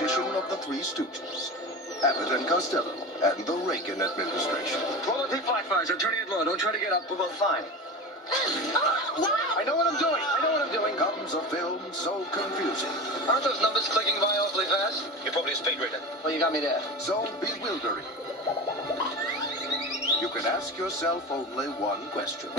edition of The Three Stooges. Abbott and Costello and the Reagan administration. Quality flat fires, attorney at law. Don't try to get up. We're both fine. Wow! I know what I'm doing. I know what I'm doing. Comes a film so confusing, Aren't those numbers clicking by awfully fast? You're probably a speed reader. Well, you got me there. so bewildering. You can ask yourself only one question.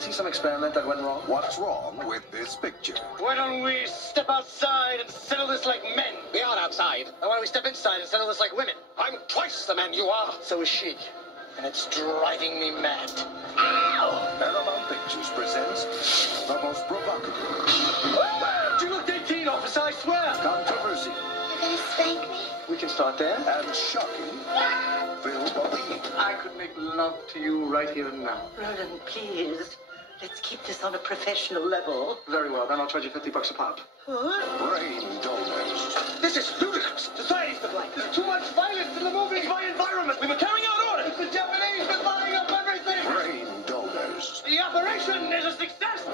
See some experiment that went wrong? What's wrong with this picture? Why don't we step outside and settle this like men? We are outside. And why don't we step inside and settle this like women? I'm twice the man you are. So is she. And it's driving me mad. Ow! Paramount Pictures presents the most provocative, You looked 18, officer, I swear. controversy, You're gonna spank me? We can start there. and shocking film of the year. I could make love to you right here and now. Roland, please. Let's keep this on a professional level. Very well, then I'll charge you $50 a pop. Brain donors. This is ludicrous. Society's to blame. There's too much violence in the movies. My environment. We were carrying out orders. It's the Japanese that buying up everything. Brain donors. The operation is a success.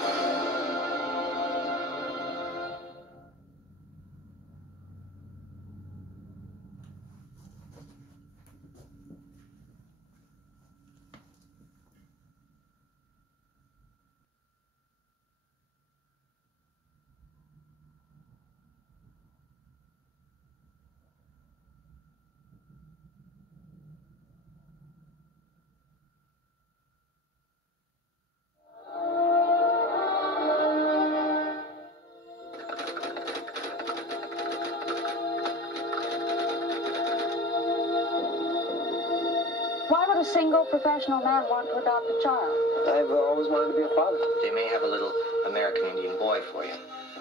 Why would a single professional man want to adopt a child? I've always wanted to be a father. They may have a little American Indian boy for you.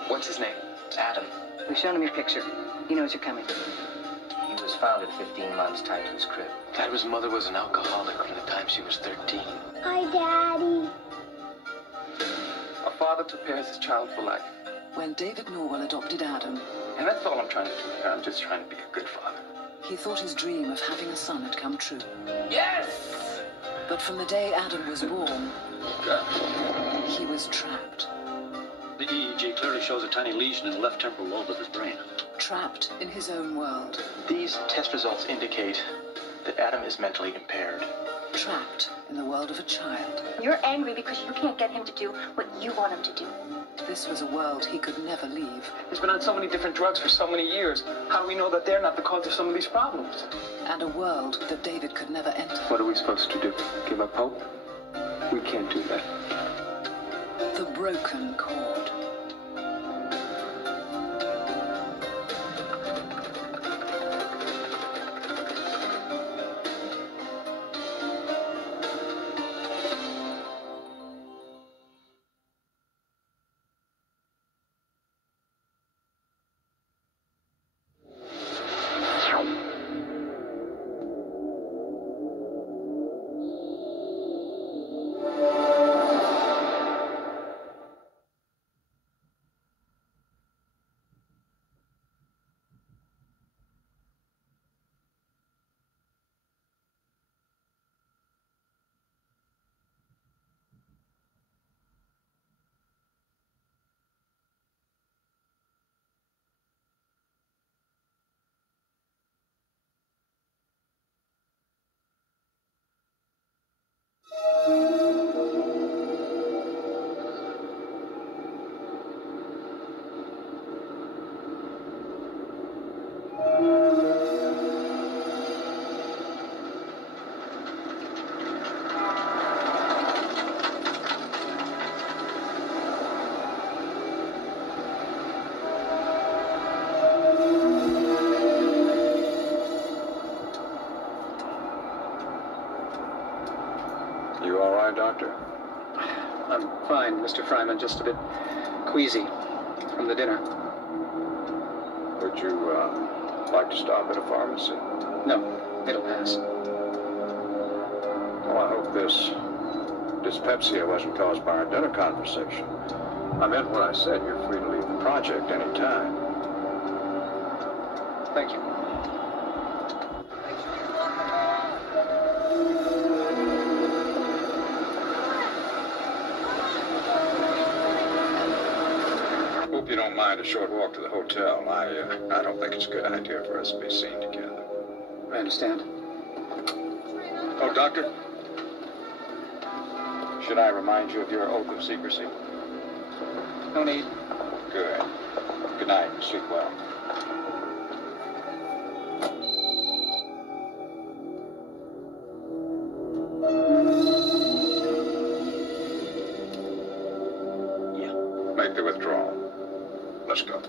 What's his name? Adam. We've shown him your picture. He knows you're coming. He was found at 15 months tied to his crib. Adam's mother was an alcoholic from the time she was 13. Hi, Daddy. A father prepares his child for life. When David Norwell adopted Adam, And that's all I'm trying to do here. I'm just trying to be a good father. he thought his dream of having a son had come true. Yes! But from the day Adam was born, he was trapped. The EEG clearly shows a tiny lesion in the left temporal lobe of his brain. Trapped in his own world. These test results indicate that Adam is mentally impaired. Trapped in the world of a child. You're angry because you can't get him to do what you want him to do. This was a world he could never leave. He's been on so many different drugs for so many years. How do we know that they're not the cause of some of these problems? And a world that David could never enter. What are we supposed to do? Give up hope? We can't do that. The broken chord. You all right, Doctor? I'm fine, Mr. Fryman. Just a bit queasy from the dinner. Would you, like to stop at a pharmacy? No, it'll pass. Well, I hope this dyspepsia wasn't caused by our dinner conversation. I meant when I said you're free to leave the project any time. Thank you. Hope you don't mind a short walk to the hotel. I don't think it's a good idea for us to be seen together. I understand. Oh, Doctor? Should I remind you of your oath of secrecy? No need. Good. Good night. Sleep well. Make the withdrawal. Let's go.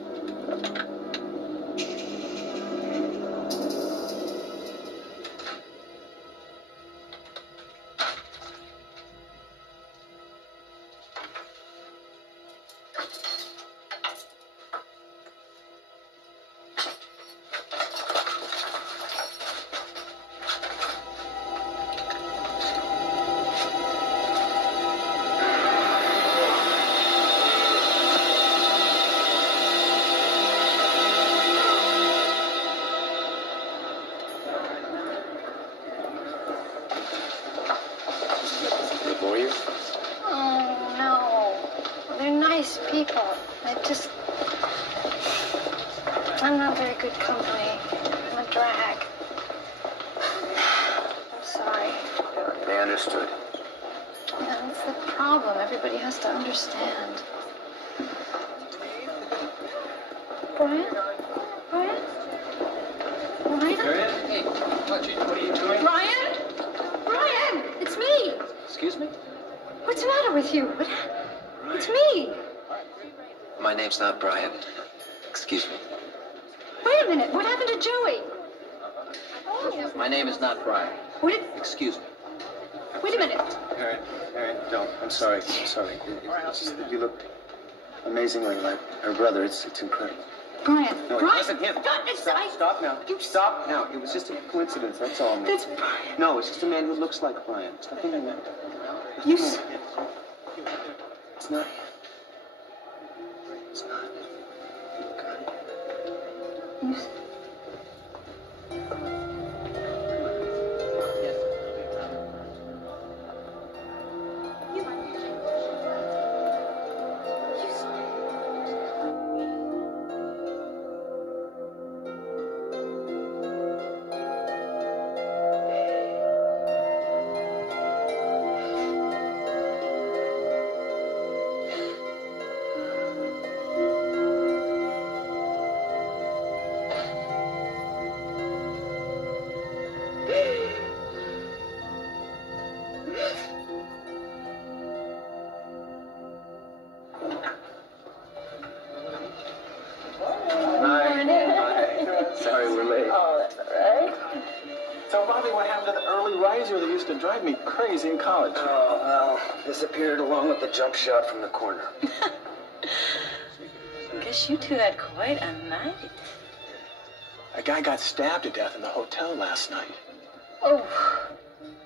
I'm not very good company. I'm a drag. I'm sorry. They understood. Yeah, that's the problem. Everybody has to understand. Brian? Brian? Brian? Hey, what are you doing? Brian? Brian! It's me! Excuse me? What's the matter with you? It's me! My name's not Brian. Excuse me. Wait a minute. What happened to Joey? My name is not Brian. What? Excuse me. Wait a minute. Harry, don't. I'm sorry. You look amazingly like her brother. It's incredible. Brian. No, it Brian. wasn't him. Stop now. You Stop now. It was just a coincidence. That's all. That's Brian. No, it's just a man who looks like Brian. It's nothing more. You. It's not. It's not. You. Sorry, we're late. Oh, that's all right. So, Bobby, what happened to the early riser that used to drive me crazy in college? Oh, well, disappeared along with the jump shot from the corner. Guess you two had quite a night. A guy got stabbed to death in the hotel last night. Oh.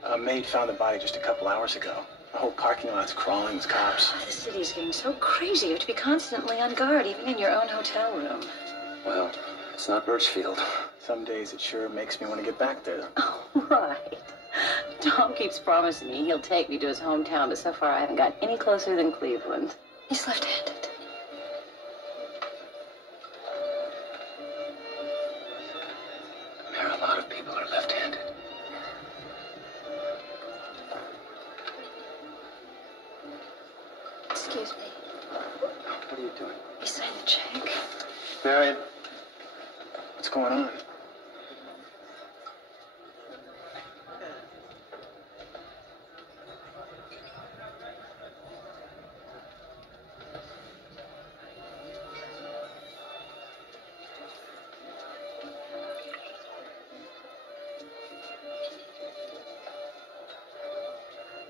A maid found the body just a couple hours ago. The whole parking lot's crawling with cops. The city is getting so crazy. You have to be constantly on guard, even in your own hotel room. Well, it's not Birchfield. Some days it sure makes me want to get back there. Oh, right. Tom keeps promising me he'll take me to his hometown, but so far I haven't got any closer than Cleveland. He's left-handed. There are a lot of people who are left-handed. Excuse me. What are you doing? He signed the check. Marion, what's going on?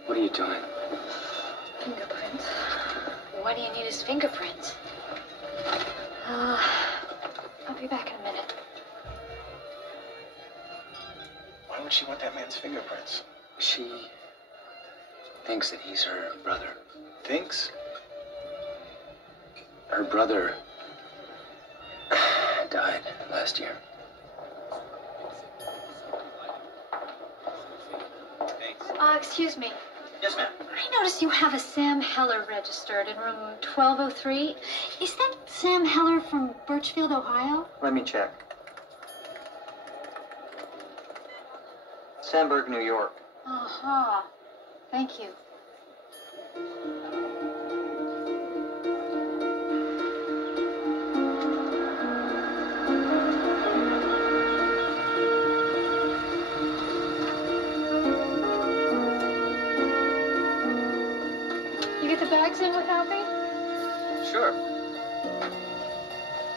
What are you doing? Fingerprints. Why do you need his fingerprints? I'll be back in a minute. Why would she want that man's fingerprints? She thinks that he's her brother. Thinks? Her brother died last year. Excuse me. Yes, ma'am. I notice you have a Sam Heller registered in room 1203. Is that Sam Heller from Birchfield, Ohio? Let me check. Sandburg, New York. Uh-huh. Thank you. You get the bags in without me? Sure.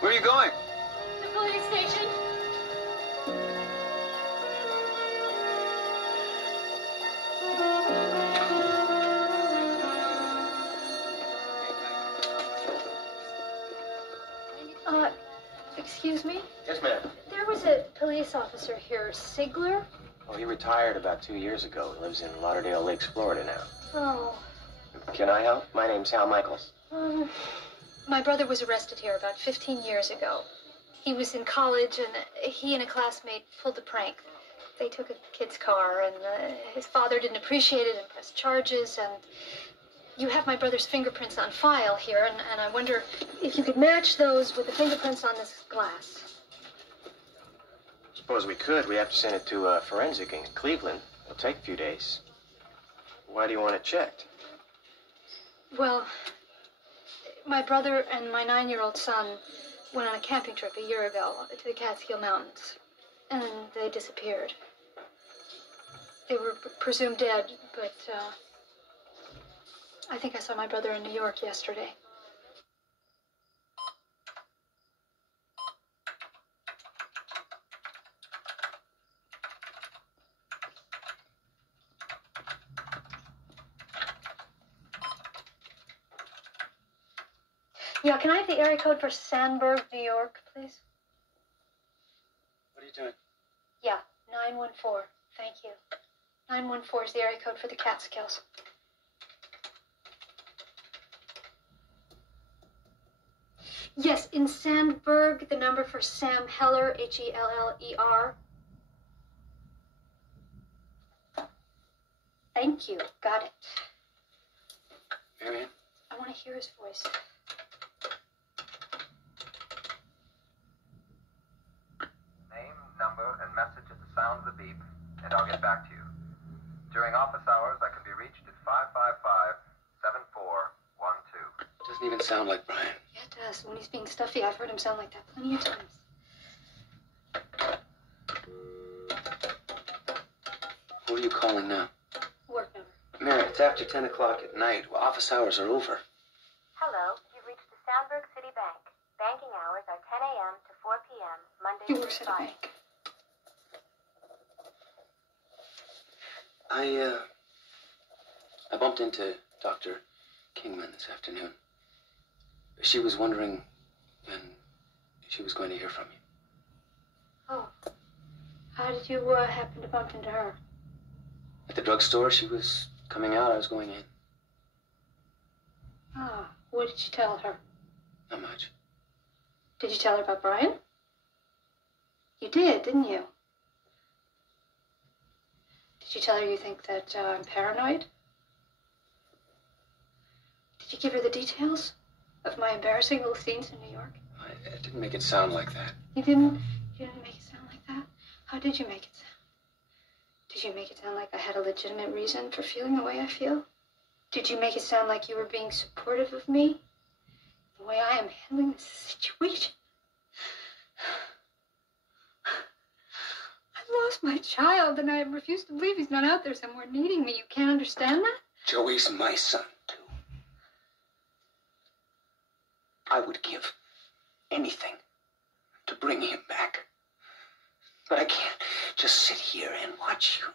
Where are you going? The police station. Excuse me? Yes, ma'am. There was a police officer here, Sigler. Well, he retired about 2 years ago. He lives in Lauderdale Lakes, Florida now. Oh. Can I help? My name's Hal Michaels. My brother was arrested here about 15 years ago. He was in college, and he and a classmate pulled a prank. They took a kid's car, and his father didn't appreciate it and pressed charges, and you have my brother's fingerprints on file here, and I wonder if you could match those with the fingerprints on this glass. Suppose we could. We have to send it to forensic in Cleveland. It'll take a few days. Why do you want it checked? Well, my brother and my 9-year-old son went on a camping trip a year ago to the Catskill Mountains, and they disappeared. They were presumed dead, but I think I saw my brother in New York yesterday. Yeah, can I have the area code for Sandburg, New York, please? What are you doing? Yeah, 914. Thank you. 914 is the area code for the Catskills. Yes, in Sandburg, the number for Sam Heller, Heller. Thank you. Got it. Marion? I want to hear his voice. Name, number, and message at the sound of the beep, and I'll get back to you. During office hours, I can be reached at 555-7412. Doesn't even sound like Brian. Yeah, it does. When he's being stuffy, I've heard him sound like that plenty of times. Who are you calling now? Work number. Mary, it's after 10 o'clock at night. Well, office hours are over. Hello, you've reached the Sandburg City Bank. Banking hours are 10 a.m. to 4 p.m. Monday He through works at a Friday. bank. I bumped into Dr. Kingman this afternoon. She was wondering when she was going to hear from you. Oh. How did you happen to bump into her? At the drugstore, she was coming out. I was going in. Ah, what did you tell her? Not much. Did you tell her about Brian? You did, didn't you? Did you tell her you think that I'm paranoid? Did you give her the details of my embarrassing little scenes in New York? I didn't make it sound like that. You didn't make it sound like that? How did you make it sound? Did you make it sound like I had a legitimate reason for feeling the way I feel? Did you make it sound like you were being supportive of me? The way I am handling this situation? I lost my child and I refuse to believe he's not out there somewhere needing me. You can't understand that? Joey's my son, too. I would give anything to bring him back. But I can't just sit here and watch you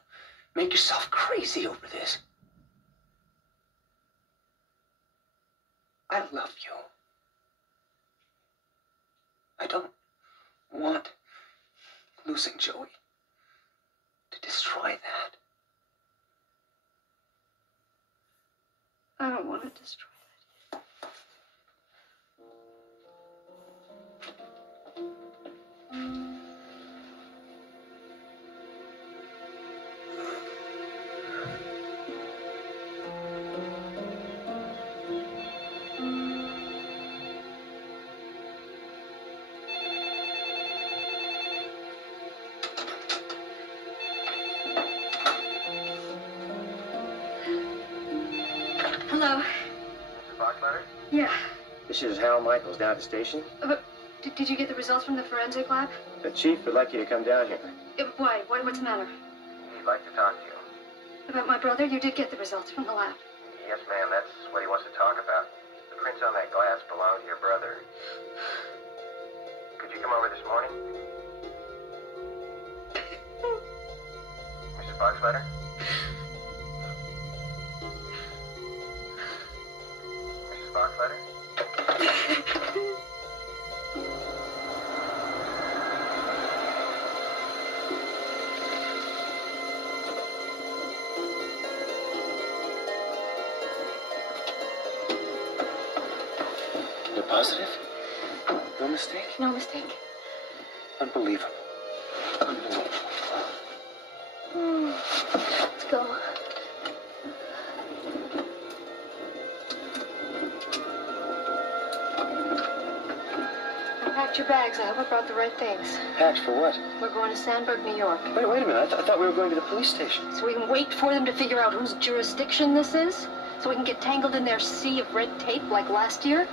make yourself crazy over this. I love you. I don't want losing Joey to destroy that. I don't want to destroy that. Hello. Mrs. Boxletter? Yeah. This is Hal Michaels down at the station. Did you get the results from the forensic lab? The chief would like you to come down here. Why? What's the matter? He'd like to talk to you. About my brother? You did get the results from the lab. Yes, ma'am, that's what he wants to talk about. The prints on that glass belong to your brother. Could you come over this morning? Mrs. Boxletter? Mrs. Boxletter? You're positive? No mistake? No mistake. Unbelievable. Let's go. I packed your bags. I hope I brought the right things. Packed for what? We're going to Sandburg, New York. Wait a minute. I thought we were going to the police station. So we can wait for them to figure out whose jurisdiction this is? So we can get tangled in their sea of red tape like last year?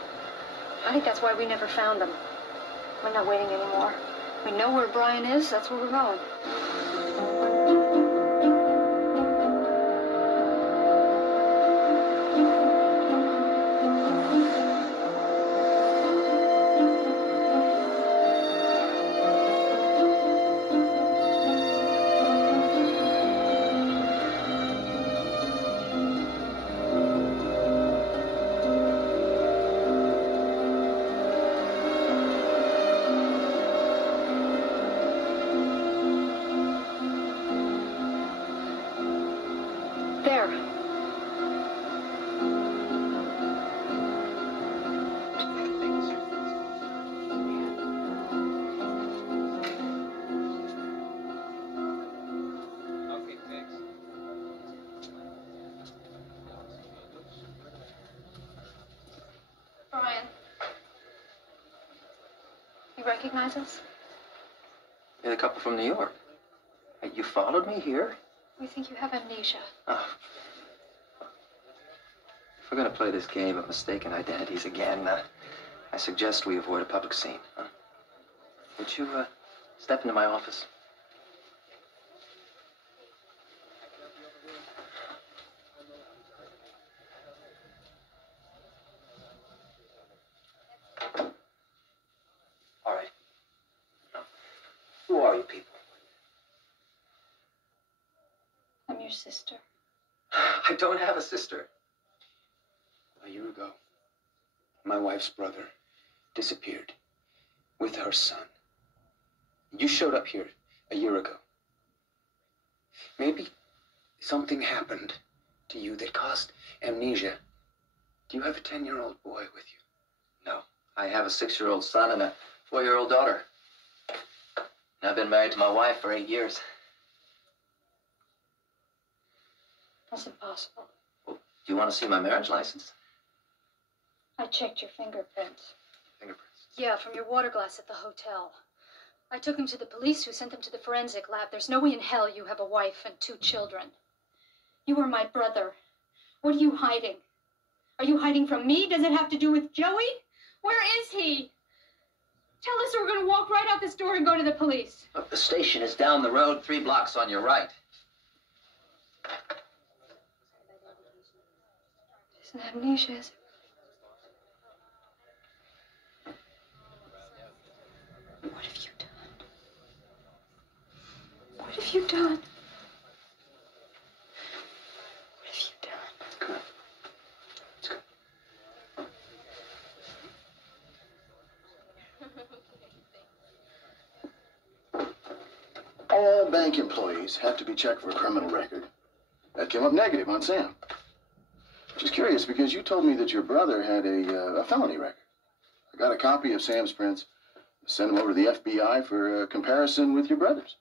I think that's why we never found them. We're not waiting anymore. We know where Brian is. That's where we're going. There. Okay, thanks. Brian. You recognize us? You're the couple from New York. Hey, you followed me here? We think you have amnesia. Oh. If we're going to play this game of mistaken identities again, I suggest we avoid a public scene. Huh? Would you step into my office? All right. Now, who are you people? I'm your sister. I don't have a sister. A year ago, my wife's brother disappeared with her son. You showed up here a year ago. Maybe something happened to you that caused amnesia. Do you have a 10-year-old boy with you? No. I have a 6-year-old son and a 4-year-old daughter. And I've been married to my wife for 8 years. That's impossible. Well, do you want to see my marriage license? I checked your fingerprints. Fingerprints. Yeah, from your water glass at the hotel. I took them to the police, who sent them to the forensic lab. There's no way in hell you have a wife and 2 children. You are my brother. What are you hiding? Are you hiding from me? Does it have to do with Joey? Where is he? Tell us or we're going to walk right out this door and go to the police. Look, the station is down the road, 3 blocks on your right. Isn't amnesia, is it? What have you done? What have you done? What have you done? Come on. Let's go. All bank employees have to be checked for a criminal record. That came up negative on Sam. Just curious, because you told me that your brother had a felony record. I got a copy of Sam's prints. Send them over to the FBI for a comparison with your brother's.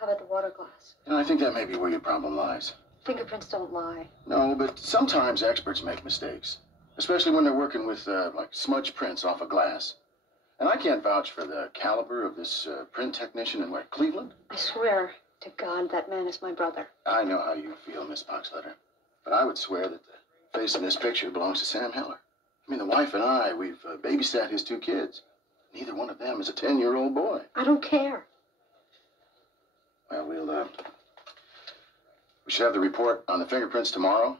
How about the water glass? And I think that may be where your problem lies. Fingerprints don't lie. No, but sometimes experts make mistakes, especially when they're working with, like, smudge prints off of glass. And I can't vouch for the caliber of this print technician in, what, Cleveland? I swear to God that man is my brother. I know how you feel, Miss Boxletter. But I would swear that the face in this picture belongs to Sam Heller. I mean, the wife and I, we've babysat his 2 kids. Neither one of them is a 10-year-old boy. I don't care. Well, we should have the report on the fingerprints tomorrow.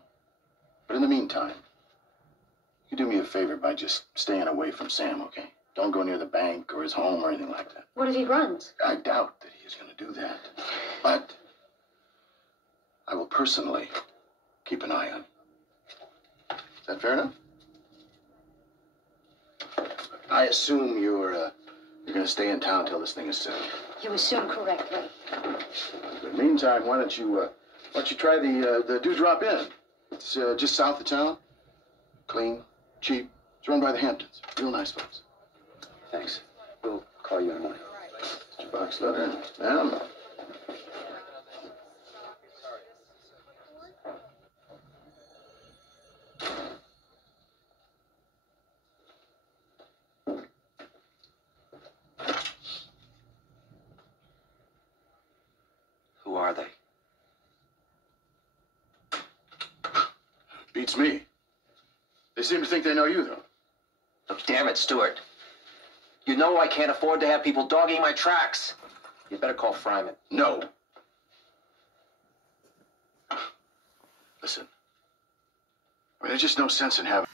But in the meantime, you do me a favor by just staying away from Sam, okay? Don't go near the bank or his home or anything like that. What if he runs? I doubt that he is going to do that. But I will personally keep an eye on him. Is that fair enough? I assume you're going to stay in town till this thing is settled. You assume correctly. In the meantime, why don't you try the Dewdrop Inn? It's just south of town. Clean, cheap. It's run by the Hamptons. Real nice folks. Thanks. We'll call you in the morning. Mr. Box letter. Ma'am. Who are they? Beats me. They seem to think they know you, though. Look, damn it, Stuart. You know I can't afford to have people dogging my tracks. You better call Fryman. No. Listen. I mean, there's just no sense in having...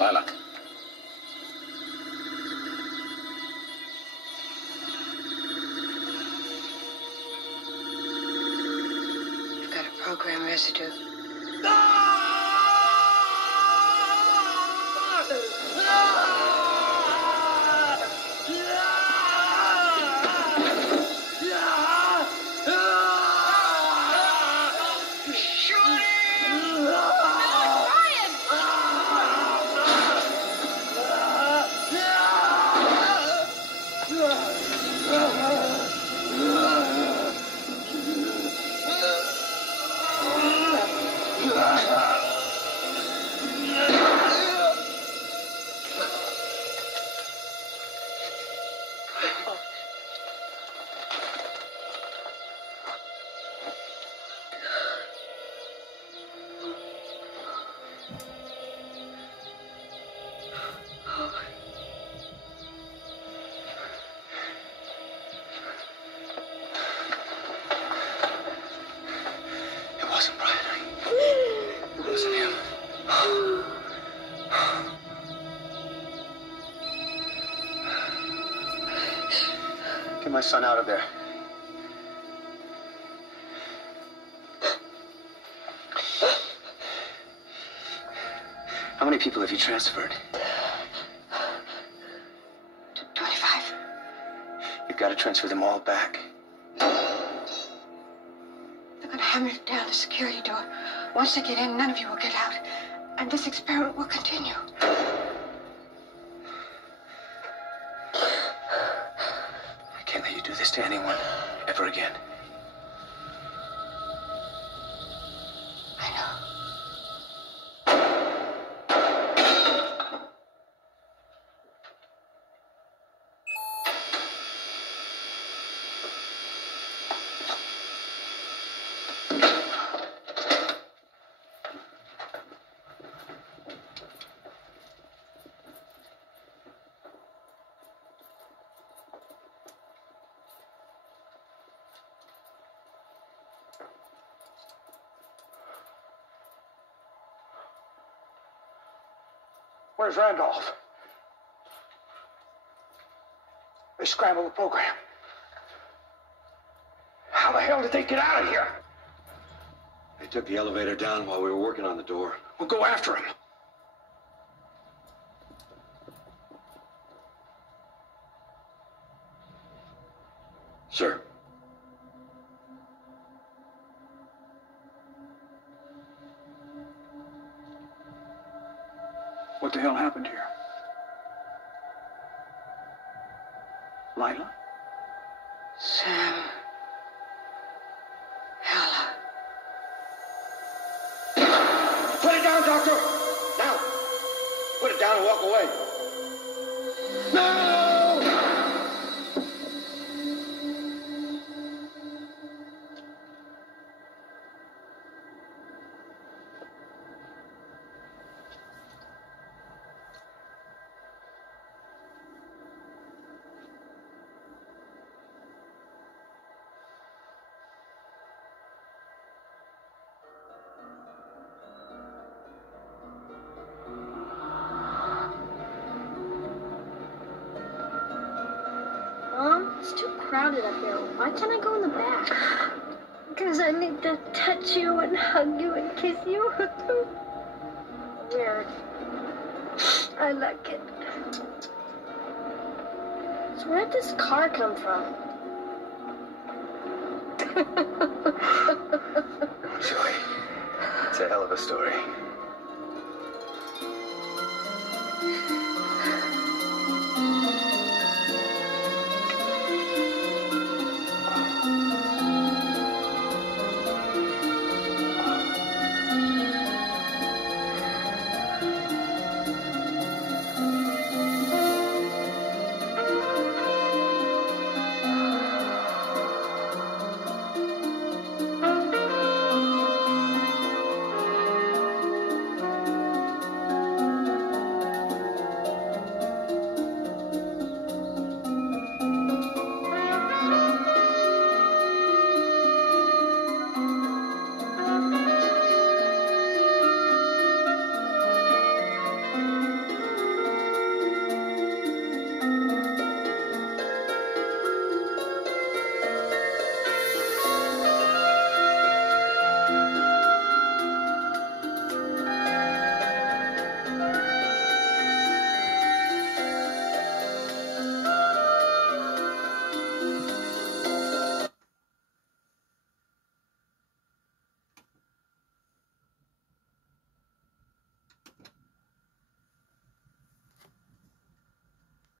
Lila. You've got a program residue. It wasn't Brian. It wasn't him. Get my son out of there. How many people have you transferred? 25. You've got to transfer them all back. They're gonna hammer down the security door. Once they get in, none of you will get out. And this experiment will continue. I can't let you do this to anyone ever again. I know. Where's Randolph? They scrambled the program. How the hell did they get out of here? They took the elevator down while we were working on the door. We'll go after him. Sir. What the hell happened here? Lila? Sam. Hella. Put it down, Doctor! Now! Put it down and walk away. No! It's too crowded up here. Why can't I go in the back? Because I need to touch you and hug you and kiss you. Weird. I like it. So where'd this car come from? Joey, it's a hell of a story.